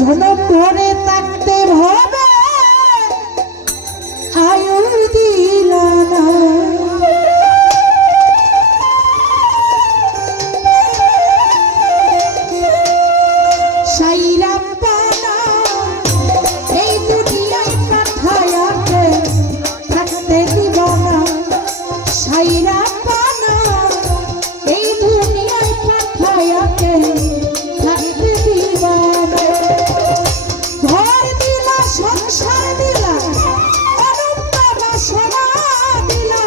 জনম ধরে থাকতে হবে আয়ু দিলা না সাইরাম পানা এই দুনিয়ায় পাঠায়াতে থাকতে দিব না সাইরাম পানা এই দুনিয়ায় পাঠায়াতে থাকতে দিব না ঘর দিলা সংসার দিলা অনন্ত বাসনা দিলা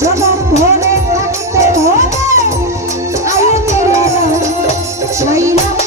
জনম ধরে থাকতে হবে আয়ু দিলা না সাইরাম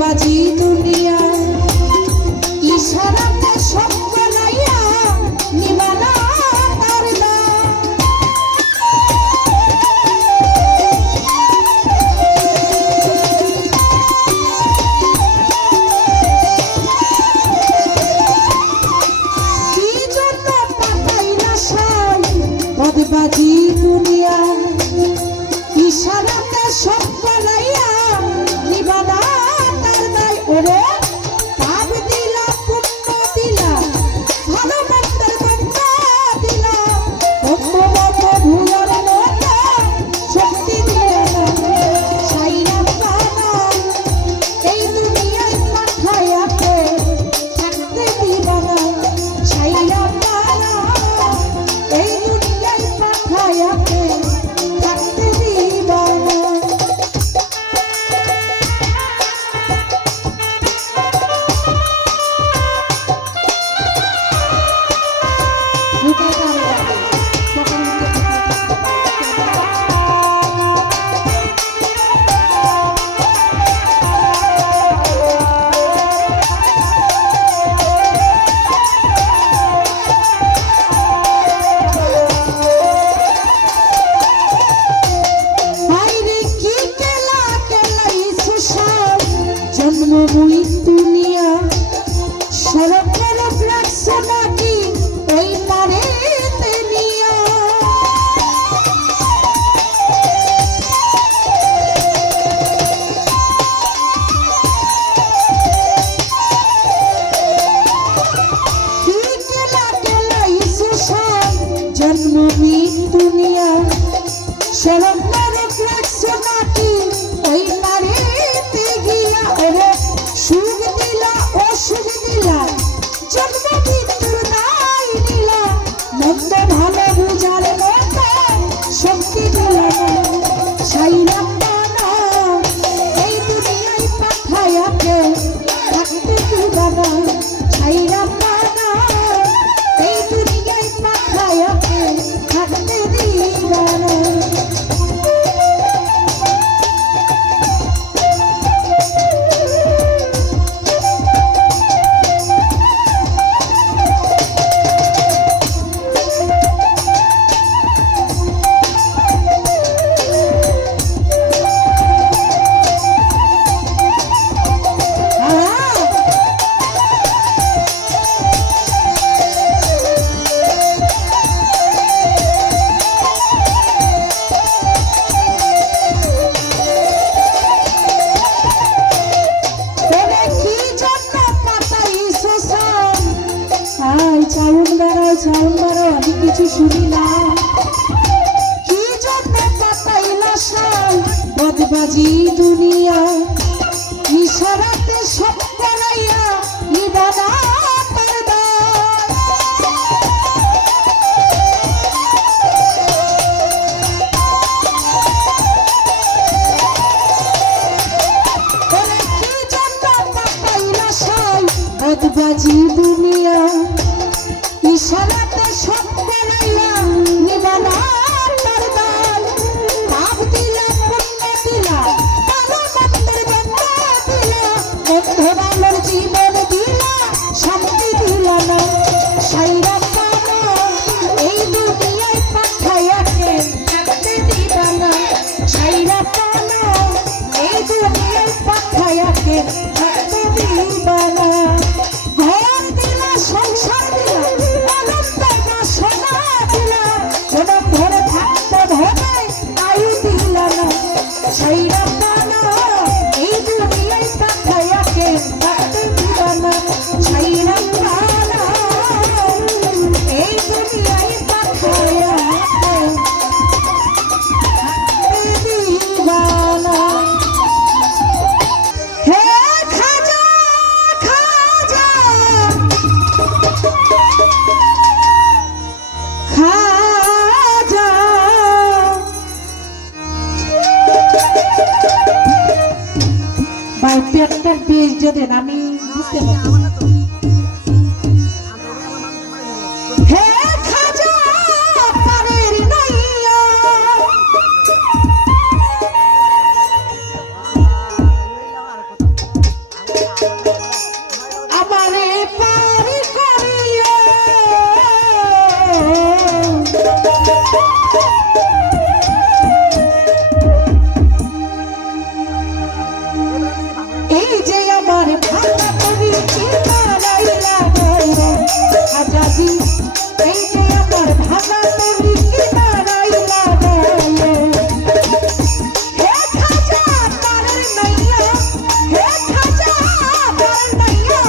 বাজি দুনিয়া ইশারাতে সব বলাইয়া নিবানা তার কি জন্য পাতাইলা সাই বদবাজি দুনিয়া ইশারাতে সব বলাইয়া নিবানা ওরে পাপ দিলা পুণ্য দিলা ভালো মন্দের গন্ধ দিলা বন্ধ বন্ধ ভুলার মতো শক্তি দিলা না সাইরাম পানা এই দুনিয়ায় পাঠায়াতে থাকতে দিবা না সাইরাম পানা এই দুনিয়ায় পাঠায়াতে থাকতে দিবা না দুনিয়া সরব সরব রাখছে নাকি ওই পারে নিয়া জন্ম দুনিয়া সরব সরব রাখছে নাকি ওই পারে গিয়া ওরে সুখ দিলা অসুখ দিলা জন্ম মৃত্যুর নাই দিলা মন্দ ভালো বুঝার মতো শক্তি দিলা সাইরাম পানা এই দুনিয়ায় পাঠায়াতে থাকতে দিবা না সাইরাম পানা এই দুনিয়ায় পাঠায়াতে থাকতে দিবা না আমি কিছু শুনি না কি জন্য পাতাইলা সাই বদবাজি দুনিয়া ইশারাতে সব করাইয়া নিবানা তার বদবাজি দুনিয়া ইশারাতে সব করাইয়া নিবানা তার দাল পাপ দিলা পুণ্য দিলা ভালো মন্দের জন্য দিলা বন্ধু বান্ধব জীবন দিলা শান্তি দিলা না সাইরা পানা এই দুনিয়ায় পাঠাইয়াকে থাকতে দিবা না সাইরা পানা এই দুনিয়ায় পাঠাইয়াকে থাকতে দিবা না ঘর দিলা সংসার দিলা আনন্দ না সোনা দিলা জনম ধরে থাকতে ধরে আয়ু দিলা না সাইরা পানা এই দুনিয়ায় পাঠাইয়াকে থাকতে দিবা না সাইরা পানা এই দুনিয়ায় পাঠাইয়াকে থাকতে দিবা না হে খাজা খাজা খাজা ভাই পেটটার বিষ যদি আমি বুঝতে পারি হে খাজা পারের নাইয়া আমারে পারি করিয়া এই যে আমার ভাঙা করি কি মারাইলা গো আজাদি এই যে আমার ভাঙা করি কি মারাইলা গো হে খাজা পারের নাইয়া হে খাজা পারের নাইয়া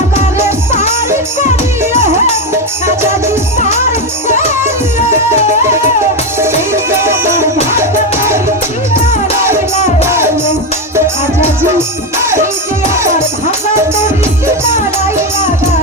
আমারে পারি করিয়া আজাদি পার করিয়া এই যে আমার ভাঙা করি কি মারাইলা গো আজাদি এই যে আমার ভাঙা করি কি মারাইলা গো